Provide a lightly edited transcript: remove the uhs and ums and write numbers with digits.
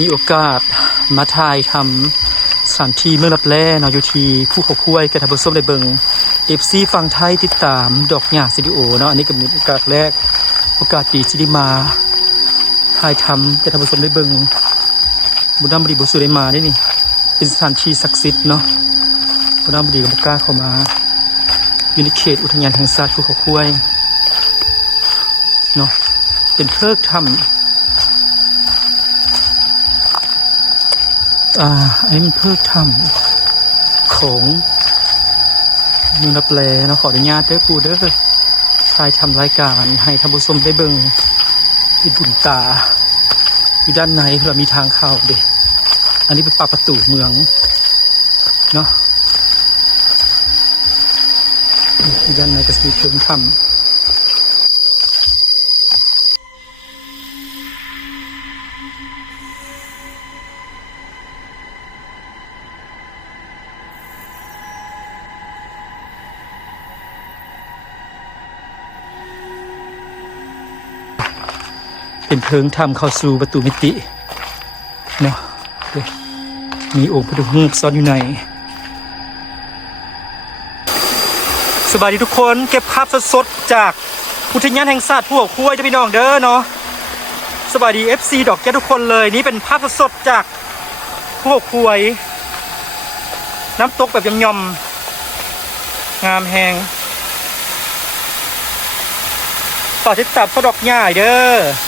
มีโอกาสมาถ่ายทำสถานที่เมืองลับแลเนาะอยู่ที่ภูเขาคุ้ยกระทับส้มในเบิงFC ฝั่งไทยติดตามดอกหญ้าสตูดิโอเนาะอันนี้ก็เป็นโอกาสแรกโอกาสดีที่ได้มาถ่ายทำกระทับส้มในเบิงบุญดำบดีบุสุได้มาได้นี่เป็นสถานที่ศักดิ์สิทธิ์เนาะบุญดำบดีกับกล้าเข้ามาอยู่ในเขตอุทยานแห่งชาติภูเขาคุ้ยเนาะเป็นเพิกถ้ำอันนี้มันเพิกถ้ำของเมืองลับแลเนาะขออนุญาตเด้อปูเด้อถ่ายทำรายการให้ท่านผู้ชมได้เบิ่งอิบุญตาอยู่ด้านในเรามีทางเข้าเด้อันนี้เป็นปากประตูเมืองเนาะด้านในก็มีเพิงถ้ำเป็นเพิงถ้ำเข้าสู่ประตูมิติเนาะมีองค์พระพุทธรูปซ่อนอยู่ในสวัสดีทุกคนเก็บภาพสดๆจากอุทยานแห่งชาติภูเขาคุ้ยจะพี่น้องเด้อเนาะสวัสดี FC ดอกแก้วทุกคนเลยนี่เป็นภาพสดๆจากภูเขาคุ้ยน้ำตกแบบย่อมๆงามแหงต่อทิศตับพระดอกใหญ่เด้อ